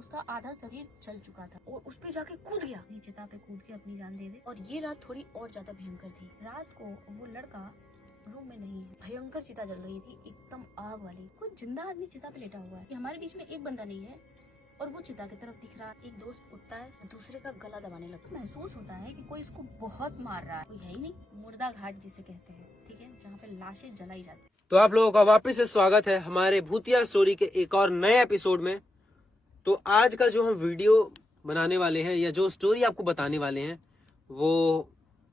उसका आधा शरीर जल चुका था और उस पे जाके कूद गया, चिता पे कूद के अपनी जान दे दे। और ये रात थोड़ी और ज्यादा भयंकर थी। रात को वो लड़का रूम में नहीं है, भयंकर चिता जल रही थी, एकदम आग वाली। कोई जिंदा आदमी चिता पे लेटा हुआ है। हमारे बीच में एक बंदा नहीं है और वो चिता की तरफ दिख रहा। एक दोस्त उठता है, दूसरे का गला दबाने लगता है। महसूस होता है कि कोई इसको बहुत मार रहा है। कोई है ही नहीं, मुर्दा घाट जिसे कहते हैं, ठीक है, जहाँ पे लाशें जलाई जाती है। तो आप लोगों का वापस से स्वागत है हमारे भूतिया स्टोरी के एक और नए एपिसोड में। तो आज का जो हम वीडियो बनाने वाले हैं या जो स्टोरी आपको बताने वाले हैं वो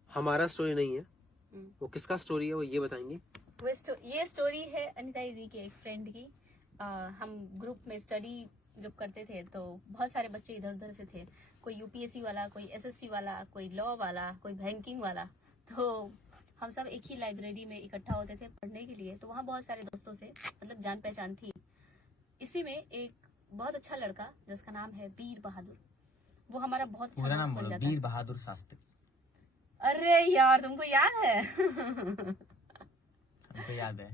हमारा स्टोरी नहीं है। वो किसका स्टोरी है वो ये बताएंगे। ये स्टोरी है अनिता जी की एक फ्रेंड की। हम ग्रुप में स्टडी जब करते थे तो बहुत सारे बच्चे इधर उधर से थे। कोई यूपीएससी वाला, कोई एसएससी वाला, कोई लॉ वाला, कोई बैंकिंग वाला। तो हम सब एक ही लाइब्रेरी में इकट्ठा होते थे पढ़ने के लिए। तो वहाँ बहुत सारे दोस्तों से मतलब जान पहचान थी। इसी में एक बहुत अच्छा लड़का जिसका नाम है वीर बहादुर, वो हमारा बहुत अच्छा दोस्त बन जाता है। वीर बहादुर शास्त्री। अरे यार तुमको याद है? हमको याद है।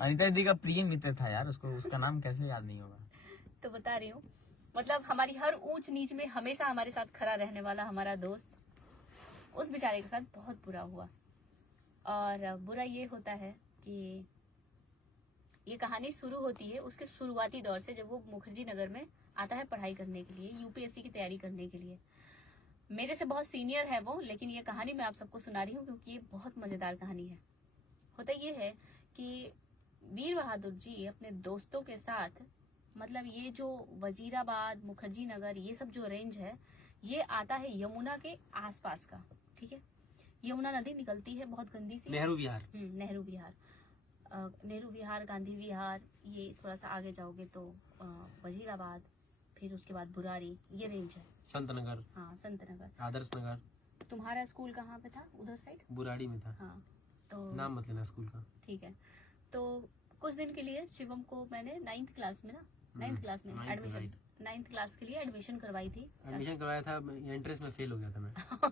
अनिता दी का प्रिय मित्र था यार, उसको उसका नाम कैसे याद नहीं होगा। तो बता रही हूँ, मतलब हमारी हर ऊंच नीच में हमेशा हमारे साथ खड़ा रहने वाला हमारा दोस्त, उस बेचारे के साथ बहुत बुरा हुआ। और बुरा ये होता है कि ये कहानी शुरू होती है उसके शुरुआती दौर से, जब वो मुखर्जी नगर में आता है पढ़ाई करने के लिए, यूपीएससी की तैयारी करने के लिए। मेरे से बहुत सीनियर है वो, लेकिन ये कहानी मैं आप सबको सुना रही हूँ क्योंकि ये बहुत मजेदार कहानी है। होता ये है कि वीर बहादुर जी अपने दोस्तों के साथ, मतलब ये जो वजीराबाद, मुखर्जी नगर, ये सब जो रेंज है, ये आता है यमुना के आसपास का, ठीक है। यमुना नदी निकलती है बहुत गंदी सी, नेहरू विहार। नेहरू विहार, नेहरू विहार, गांधी विहार, ये थोड़ा सा आगे जाओगे तो वजीराबाद, फिर उसके बाद बुरारी, ये रेंज है। संत नगर। हाँ, संत नगर, आदर्श नगर। तुम्हारा स्कूल कहाँ पे था? उधर साइड बुराड़ी में था। हाँ, तो नाम मत लेना स्कूल का। ठीक है। तो कुछ दिन के लिए शिवम को मैंने 9th क्लास में एडमिशन, 9th क्लास के लिए एडमिशन करवाई थी। एडमिशन करवाया था, एंट्रेंस में फेल हो गया था मैं।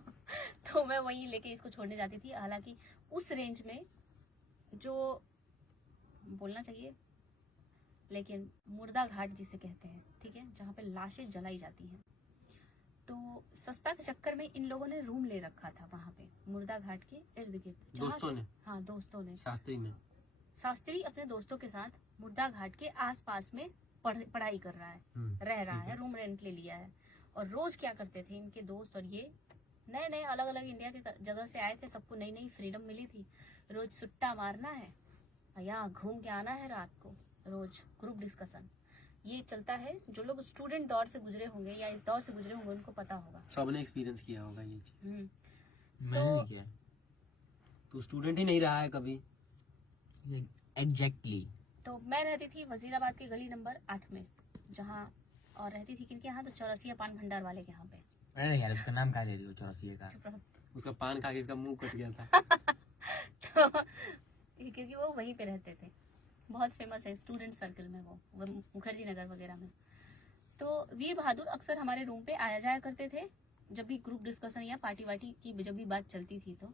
तो मैं वहीं लेके इसको छोड़ने जाती थी। हालांकि उस रेंज में जो बोलना चाहिए, लेकिन मुर्दा घाट जिसे कहते हैं, ठीक है, जहाँ पे लाशें जलाई जाती हैं। तो सस्ता के चक्कर में इन लोगों ने रूम ले रखा था वहाँ पे मुर्दा घाट के इर्द गिर्द। दोस्तों ने? हाँ, दोस्तों ने। शास्त्री अपने दोस्तों के साथ मुर्दा घाट के आसपास में पढ़ाई कर रहा है, रह रहा है, रूम रेंट ले लिया है। और रोज क्या करते थे इनके दोस्त और ये, नए नए अलग अलग इंडिया के जगह से आए थे, सबको नई नई फ्रीडम मिली थी। रोज सुट्टा मारना है, यहाँ घूम के आना है रात को, रोज ग्रुप डिस्कशन ये चलता है। जो लोग स्टूडेंट दौर से गुजरे होंगे या इस दौर से गुजरे होंगे उनको पता होगा, सबने एक्सपीरियंस किया होगा ये चीज। मैंने नहीं किया। तू स्टूडेंट ही नहीं रहा है कभी। एग्जैक्टली। तो मैं रहती थी वजीराबाद के गली नंबर 8 में, जहाँ, और रहती थी किनके यहाँ, तो चौरसिया पान भंडार वाले के यहाँ पे। अरे यार उसका नाम क्या ले रही हो, चौरसिया का? उसका पान खा के इसका मुंह कट गया था। तो क्योंकि वो वहीं पे रहते थे, बहुत फेमस है स्टूडेंट सर्कल में वो मुखर्जी नगर वगैरह में। तो वीर बहादुर अक्सर हमारे रूम पे आया जाया करते थे जब भी ग्रुप डिस्कशन या पार्टी वार्टी की जब भी बात चलती थी। तो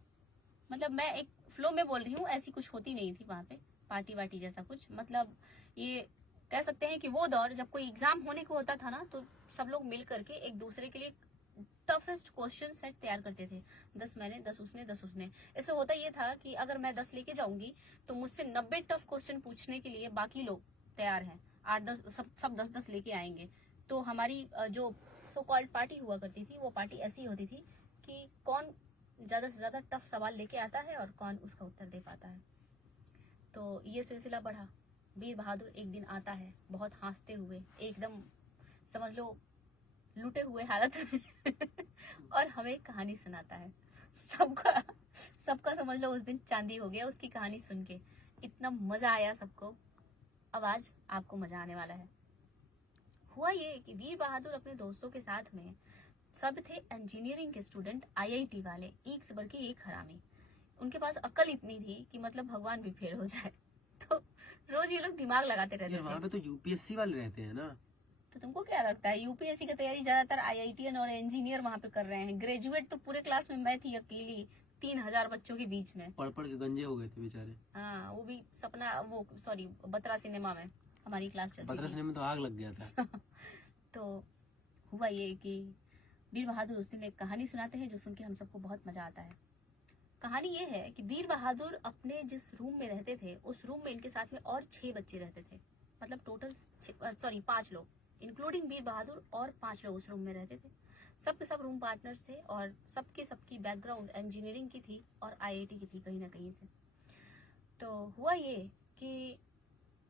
मतलब मैं एक फ्लो में बोल रही हूँ, ऐसी कुछ होती नहीं थी वहाँ पे पार्टी वार्टी जैसा कुछ। मतलब ये कह सकते हैं कि वो दौर जब कोई एग्जाम होने को होता था ना, तो सब लोग मिल करके एक दूसरे के लिए टफेस्ट क्वेश्चन सेट तैयार करते थे। 10 मैंने, 10 उसने, 10 उसने। इससे होता ये था कि अगर मैं 10 लेके जाऊंगी तो मुझसे 90 टफ क्वेश्चन पूछने के लिए बाकी लोग तैयार हैं, 8-10 सब 10-10 लेके आएंगे। तो हमारी जो सो कॉल्ड पार्टी हुआ करती थी, वो पार्टी ऐसी होती थी कि कौन ज्यादा से ज्यादा टफ सवाल लेके आता है और कौन उसका उत्तर दे पाता है। तो ये सिलसिला बढ़ा। वीर बहादुर एक दिन आता है बहुत हाँफते हुए, एकदम समझ लो लूटे हुए हालत में और हमें एक कहानी सुनाता है। सबका समझ लो उस दिन चांदी हो गया उसकी कहानी सुन के। इतना मजा आया सबको। अब आज आपको मजा आने वाला है। हुआ ये कि वीर बहादुर अपने दोस्तों के साथ में, सब थे इंजीनियरिंग के स्टूडेंट, आईआईटी वाले, एक से बढ़ के एक हरामी। उनके पास अक्ल इतनी थी कि मतलब भगवान भी फेल हो जाए। तो रोज ये लोग दिमाग लगाते रहते थे। वहाँ पे तो यूपीएससी वाले रहते हैं ना। तो तुमको क्या लगता है यूपीएससी की तैयारी ज्यादातर आईआईटीएन और इंजीनियर वहाँ पे कर रहे हैं? ग्रेजुएट तो पूरे क्लास में मैं थी अकेली, 3000 बच्चों के बीच में। पढ़ के गंजे हो गए थे बेचारे। हाँ, वो भी सपना, वो सॉरी बत्रा सिनेमा में हमारी क्लास चलती थी। बत्रा सिनेमा में तो आग लग गया था। तो हुआ ये कि वीर बहादुर उस दिन एक कहानी सुनाते हैं जो सुन के हम सबको बहुत मजा आता है। कहानी ये है कि वीर बहादुर अपने जिस रूम में रहते थे उस रूम में इनके साथ में और 6 बच्चे रहते थे। मतलब टोटल 5 लोग, इंक्लूडिंग वीर बहादुर, और 5 लोग उस रूम में रहते थे। सबके सब रूम पार्टनर्स थे और सबकी बैकग्राउंड इंजीनियरिंग की थी और IIT की थी कहीं ना कहीं से। तो हुआ ये कि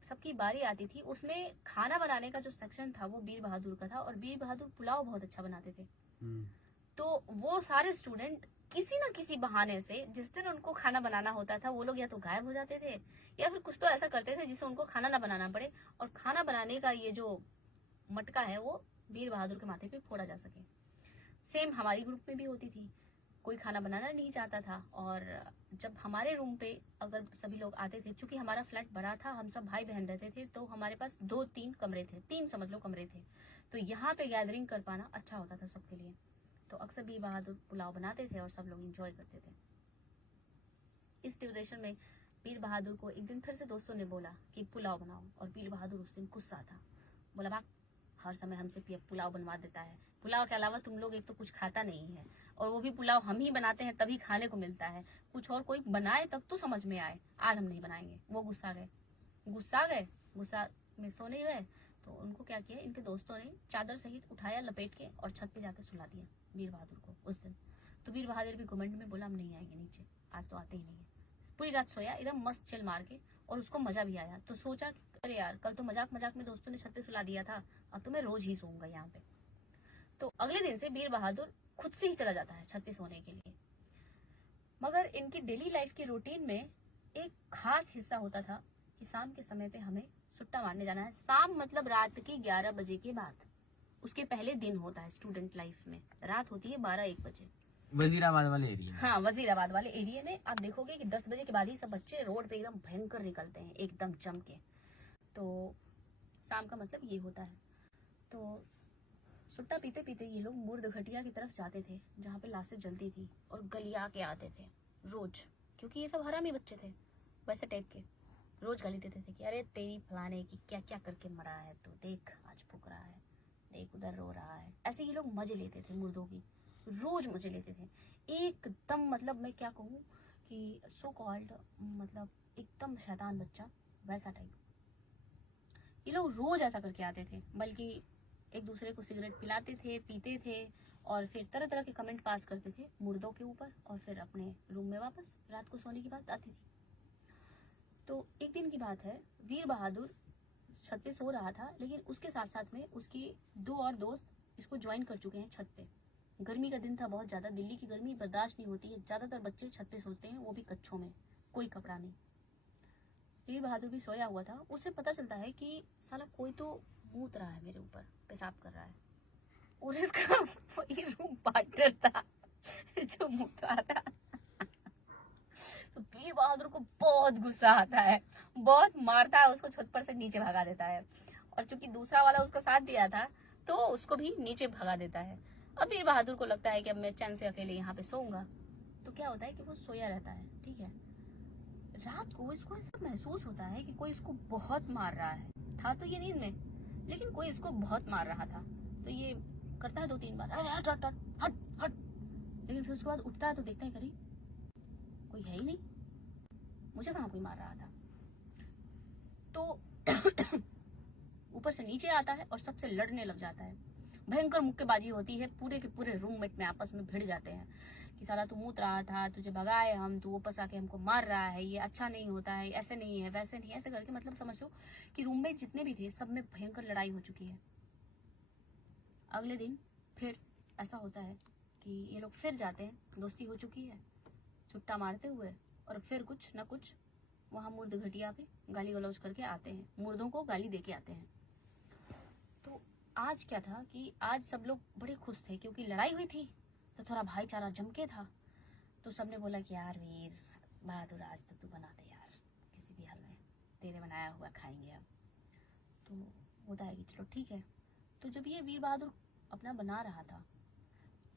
सबकी बारी आती थी, उसमें खाना बनाने का जो सेक्शन था वो वीर बहादुर का था और वीर बहादुर पुलाव बहुत अच्छा बनाते थे। तो वो सारे स्टूडेंट किसी ना किसी बहाने से जिस दिन उनको खाना बनाना होता था वो लोग या तो गायब हो जाते थे या फिर कुछ तो ऐसा करते थे जिससे उनको खाना ना बनाना पड़े और खाना बनाने का ये जो मटका है वो वीर बहादुर के माथे पे फोड़ा जा सके। सेम हमारी ग्रुप में भी होती थी। कोई खाना बनाना नहीं चाहता था और जब हमारे रूम पे अगर सभी लोग आते थे, चूंकि हमारा फ्लैट बड़ा था, हम सब भाई बहन रहते थे, तो हमारे पास 2-3 कमरे थे, 3 समझ लो कमरे थे, तो यहाँ पे गैदरिंग कर पाना अच्छा होता था सबके लिए। तो अक्सर वीर बहादुर पुलाव बनाते थे और सब लोग इंजॉय करते थे। इस ड्यूरेशन में वीर बहादुर को एक दिन फिर से दोस्तों ने बोला कि पुलाव बनाओ और वीर बहादुर उस दिन गुस्सा था। बोला भाग, हर समय हमसे पुलाव बनवा देता है, पुलाव के अलावा तुम लोग एक तो कुछ खाता नहीं है और वो भी पुलाव हम ही बनाते हैं तभी खाने को मिलता है, कुछ और कोई बनाए तब तो समझ में आए, आज हम नहीं बनाएंगे। वो गुस्सा गए, गुस्सा में सोने गए। तो उनको क्या किया, इनके दोस्तों ने चादर सहित उठाया, लपेट के और छत पे जाकर सुला दिया वीर बहादुर को उस दिन। तो वीर बहादुर भी घमंड में बोला हम नहीं आएंगे नीचे, आज तो आते ही नहीं है। पूरी रात सोया एकदम मस्त चिल मार के और उसको मजा भी आया। तो सोचा कि अरे यार, कल तो मजाक में दोस्तों ने छत पे सुला दिया था, अब तो मैं रोज ही सोऊंगा यहाँ पे। तो अगले दिन से वीर बहादुर खुद से ही चला जाता है छत पे सोने के लिए। मगर इनकी डेली लाइफ की रूटीन में एक खास हिस्सा होता था कि शाम के समय पे हमें सुट्टा मारने जाना है। शाम मतलब रात के 11 बजे के बाद, उसके पहले दिन होता है स्टूडेंट लाइफ में, रात होती है 12-1 बजे। वजीराबाद वाले एरिया। हाँ, वजीराबाद वाले एरिया में आप देखोगे कि 10 बजे के बाद ही सब बच्चे रोड पे एकदम भयंकर निकलते हैं, एकदम जम के। तो शाम का मतलब ये होता है। तो सुट्टा पीते पीते ये लोग मुर्द घटिया की तरफ जाते थे जहाँ पे लाशें जलती थी और गलिया के आते थे रोज, क्योंकि ये सब हरामी बच्चे थे वैसे टाइप के। रोज गाली देते थे कि अरे तेरी फलाने की क्या क्या करके मरा है, तो देख आज फूक रहा है, देख उधर रो रहा है। ऐसे ये लोग मजे लेते थे मुर्दों की, रोज मजे लेते थे एकदम। मतलब मैं क्या कहूँ कि सो कॉल्ड मतलब एकदम शैतान बच्चा वैसा टाइप। ये लोग रोज ऐसा करके आते थे, बल्कि एक दूसरे को सिगरेट पिलाते थे, पीते थे और फिर तरह तरह के कमेंट पास करते थे मुर्दों के ऊपर और फिर अपने रूम में वापस रात को सोने की बात आती थी। तो एक दिन की बात है, वीर बहादुर छत पे सो रहा था, लेकिन उसके साथ साथ में उसके 2 और दोस्त इसको ज्वाइन कर चुके हैं छत पे। गर्मी का दिन था बहुत ज्यादा, दिल्ली की गर्मी बर्दाश्त नहीं होती है, ज्यादातर बच्चे छत पे सोते हैं, वो भी कच्छों में, कोई कपड़ा नहीं। वीर बहादुर भी सोया हुआ था। उससे पता चलता है कि साला कोई तो मूत रहा है मेरे ऊपर, पेशाब कर रहा है, और इसका वही रूम पार्टनर था जो मूत रहा था। तो वीर बहादुर को बहुत गुस्सा आता है, बहुत मारता है उसको, छत पर से नीचे भगा देता है। और चूंकि दूसरा वाला उसका साथ दिया था तो उसको भी नीचे भगा देता है। अब वीर बहादुर को लगता है कि अब मैं चैन से अकेले यहाँ पे सोऊंगा। तो क्या होता है कि वो सोया रहता है, ठीक है। रात को इसको ऐसा महसूस होता है कि कोई इसको बहुत मार रहा है। था तो ये नींद में, लेकिन कोई इसको बहुत मार रहा था। तो ये करता है 2-3 बार, अरे हट हट हट हट, लेकिन फिर उसके बाद उठता है तो देखता है करीब कोई है ही नहीं, मुझे कहाँ कोई मार रहा था। तो ऊपर से नीचे आता है और सबसे लड़ने लग जाता है। भयंकर मुक्केबाजी होती है, पूरे के पूरे रूममेट में आपस में भिड़ जाते हैं कि साला तू मूत रहा था, तुझे भगाए हम, तू वापस आके हमको मार रहा है, ये अच्छा नहीं होता है, ऐसे नहीं है, वैसे नहीं, ऐसे करके मतलब समझ लो कि रूममेट जितने भी थे सब में भयंकर लड़ाई हो चुकी है। अगले दिन फिर ऐसा होता है कि ये लोग फिर जाते हैं, दोस्ती हो चुकी है, छुट्टा मारते हुए, और फिर कुछ न कुछ वहां मुर्द घटिया पे गाली गलौज करके आते हैं, मुर्दों को गाली देके आते हैं। तो आज क्या था कि आज सब लोग बड़े खुश थे क्योंकि लड़ाई हुई थी तो थोड़ा भाईचारा जमके था। तो सबने बोला कि यार वीर बहादुर आज तो तू बना दे यार, किसी भी हाल में तेरे बनाया हुआ खाएंगे अब। तो होता है कि चलो ठीक है। तो जब ये वीर बहादुर अपना बना रहा था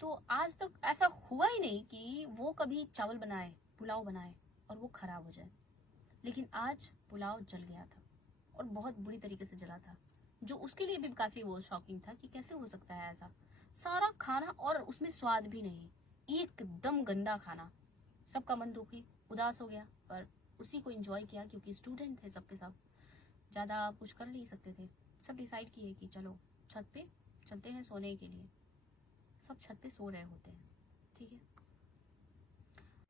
तो आज तक ऐसा हुआ ही नहीं कि वो कभी चावल बनाए, पुलाव बनाए और वो खराब हो जाए। लेकिन आज पुलाव जल गया था और बहुत बुरी तरीके से जला था। जो उसके लिए भी काफी वो शॉकिंग था कि कैसे हो सकता है ऐसा। सारा खाना और उसमें स्वाद भी नहीं, एकदम गंदा खाना। सबका मन दुखी उदास हो गया, पर उसी को एंजॉय किया क्योंकि स्टूडेंट थे सबके सब, ज़्यादा कुछ कर नहीं सकते थे। सब डिसाइड किए कि चलो छत पे चलते हैं सोने के लिए। सब छत पे सो रहे होते हैं, ठीक है।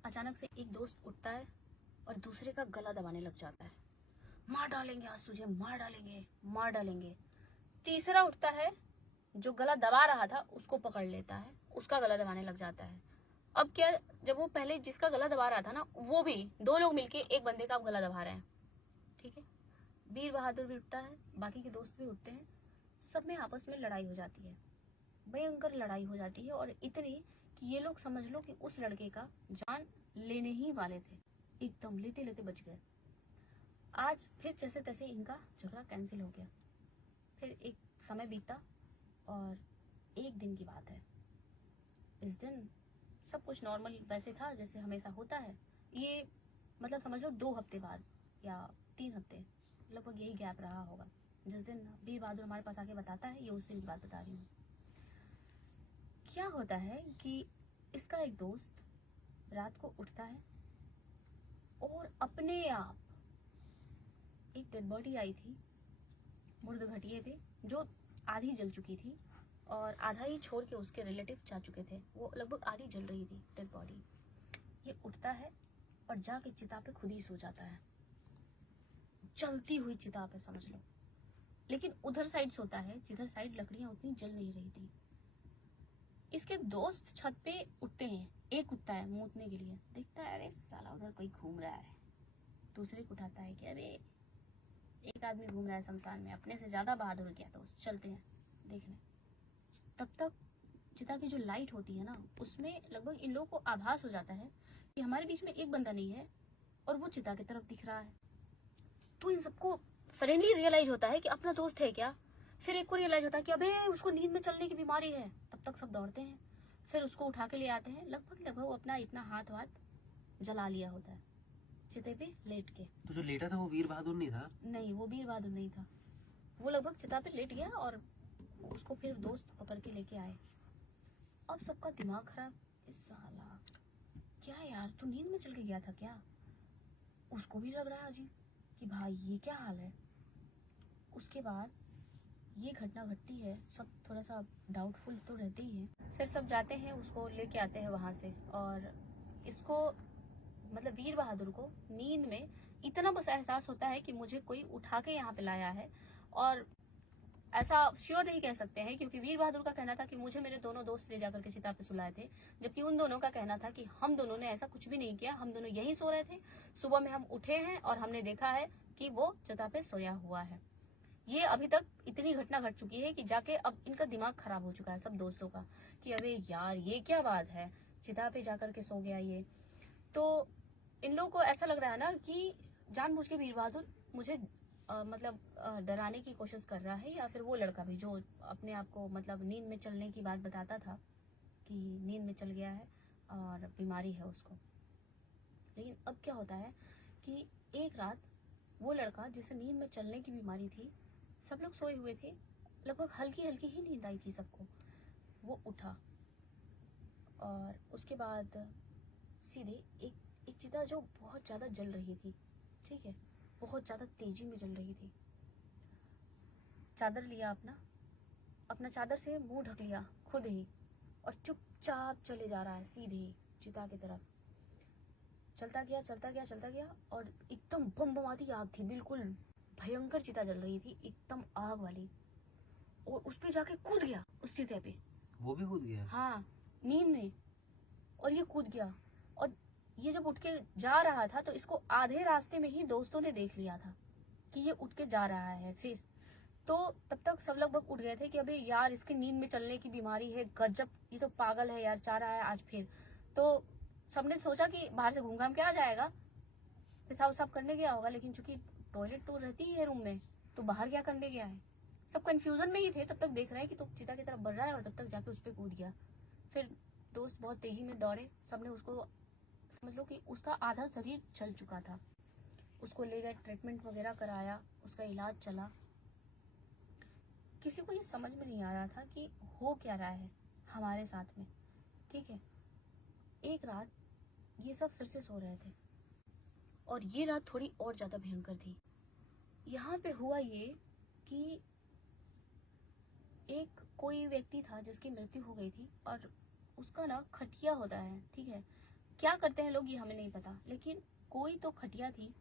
अचानक से एक दोस्त उठता है और दूसरे का गला दबाने लग जाता है, मार डालेंगे आज तुझे, मार डालेंगे, मार डालेंगे। तीसरा उठता है, जो गला दबा रहा था उसको पकड़ लेता है, उसका गला दबाने लग जाता है। अब क्या, जब वो पहले जिसका गला दबा रहा था ना, वो भी 2 लोग मिलके एक बंदे का गला दबा रहे हैं, ठीक है। वीर बहादुर भी उठता है, बाकी के दोस्त भी उठते हैं, सब में आपस में लड़ाई हो जाती है, भयंकर लड़ाई हो जाती है। और इतनी कि ये लोग समझ लो कि उस लड़के का जान लेने ही वाले थे, एकदम लेते लेते बच गए। आज फिर जैसे तैसे इनका झगड़ा कैंसिल हो गया। फिर एक समय बीता और एक दिन की बात है। इस दिन सब कुछ नॉर्मल वैसे था जैसे हमेशा होता है। ये मतलब समझ लो 2 हफ्ते बाद या 3 हफ्ते, लगभग यही गैप रहा होगा। जिस दिन वीर बहादुर हमारे पास आके बताता है, ये उस दिन की बात बता रही हूँ। क्या होता है कि इसका एक दोस्त रात को उठता है और अपने आप एक डेड बॉडी आई थी मुर्द घटिये पे, जो आधी जल चुकी थी और आधा ही छोड़ के उसके रिलेटिव जा चुके थे। वो लगभग आधी जल रही थी डेड बॉडी। ये उठता है और जाके चिता पे खुद ही सो जाता है, जलती हुई चिता पे समझ लो। लेकिन उधर साइड सोता है जिधर साइड लकड़ियां उतनी जल नहीं रही थी। इसके दोस्त छत पे उठते हैं, एक उठता है मूतने के लिए, देखता है अरे साला उधर कोई घूम रहा है। दूसरे को उठाता है कि अरे एक आदमी घूम रहा है शमशान में, अपने से ज्यादा बहादुर क्या दोस्त, चलते हैं देखने। तब तक चिता की जो लाइट होती है ना, उसमें लगभग इन लोगों को आभास हो जाता है कि हमारे बीच में एक बंदा नहीं है और वो चिता की तरफ दिख रहा है। तो इन सबको सडनली रियलाइज होता है कि अपना दोस्त है क्या। फिर एक को रियलाइज होता है कि अबे उसको नींद में चलने की बीमारी है। तब तक सब दौड़ते हैं, फिर उसको उठा के ले आते हैं। लगभग वो अपना इतना हाथ जला लिया होता है चिते पे लेट के। तो जो लेटा था वो वीर बहादुर नहीं था? नहीं, वो वीर बहादुर नहीं था। वो लगभग चिता पे लेट गया और उसको फिर दोस्त पकड़ के लेके आए। अब सबका दिमाग खराब, इस साला क्या यार तू नींद में चल के गया था क्या। उसको भी लग रहा है अजीब कि भाई ये क्या हाल है। उसके बाद ये घटना घटती है, सब थोड़ा सा डाउटफुल तो रहते ही हैं। फिर सब जाते हैं, उसको लेके आते हैं वहां से। और इसको मतलब वीर बहादुर को नींद में इतना बस एहसास होता है कि मुझे कोई उठा के यहाँ पे लाया है। और ऐसा श्योर नहीं कह सकते हैं क्योंकि वीर बहादुर का कहना था कि मुझे मेरे दोनों दोस्त ले जाकर के चिता पे सुलाए थे, जबकि उन दोनों का कहना था कि हम दोनों ने ऐसा कुछ भी नहीं किया, हम दोनों यहीं सो रहे थे। सुबह में हम उठे हैं और हमने देखा है कि वो चिता पे सोया हुआ है। ये अभी तक इतनी घटना घट चुकी है कि जाके अब इनका दिमाग खराब हो चुका है सब दोस्तों का कि अबे यार ये क्या बात है, चिता पे जाकर के सो गया ये। तो इन लोगों को ऐसा लग रहा है ना कि जानबूझ के वीर बहादुर मुझे डराने की कोशिश कर रहा है, या फिर वो लड़का भी जो अपने आप को मतलब नींद में चलने की बात बताता था कि नींद में चल गया है और बीमारी है उसको। लेकिन अब क्या होता है कि एक रात वो लड़का जिसे नींद में चलने की बीमारी थी, सब लोग सोए हुए थे, लगभग हल्की हल्की ही नींद आई थी सबको। वो उठा और उसके बाद सीधे एक चिता जो बहुत ज्यादा जल रही थी, ठीक है, बहुत ज्यादा तेजी में जल रही थी, चादर लिया अपना चादर से मुंह ढक लिया खुद ही और चुपचाप चले जा रहा है सीधे चिता की तरफ। चलता गया और एकदम बम बमाती आग थी, बिल्कुल भयंकर चिता जल रही थी, एकदम आग वाली। और उस पे जाके कूद गया उस चिते पे। वो भी कूद गया? हाँ, नींद में। और ये कूद गया और ये जब उठ के जा रहा था तो इसको आधे रास्ते में ही दोस्तों ने देख लिया था कि ये उठ के जा रहा है। फिर तो तब तक सब लगभग उठ गए थे कि अबे यार इसकी नींद में चलने की बीमारी है, गजब, ये तो पागल है यार, जा रहा है आज फिर। तो सबने सोचा कि बाहर से घूम घाम के आ जाएगा, पेशाब वसाब करने गया होगा। लेकिन चूंकि टॉयलेट तो रहती ही है रूम में, तो बाहर क्या करने गया है। सब कंफ्यूजन में ही थे, तब तक देख रहे हैं कि तो चिता की तरफ बढ़ रहा है और तब तक जाके उस पर कूद गया। फिर दोस्त बहुत तेजी में दौड़े, सबने उसको समझ लो कि उसका आधा शरीर जल चुका था, उसको ले गए, ट्रीटमेंट वगैरह कराया, उसका इलाज चला। किसी को ये समझ में नहीं आ रहा था कि हो क्या रहा है हमारे साथ में। ठीक है, एक रात ये सब फिर से सो रहे थे और ये रात थोड़ी और ज्यादा भयंकर थी। यहाँ पे हुआ ये कि एक कोई व्यक्ति था जिसकी मृत्यु हो गई थी और उसका ना खटिया होता है। ठीक है, क्या करते हैं लोग ये हमें नहीं पता, लेकिन कोई तो खटिया थी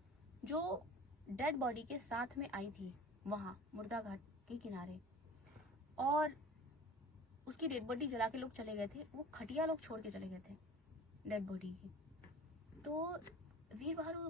जो डेड बॉडी के साथ में आई थी वहां मुर्दा घाट के किनारे, और उसकी डेड बॉडी जला के लोग चले गए थे। वो खटिया लोग छोड़ के चले गए थे डेड बॉडी की। तो वीर बहादुर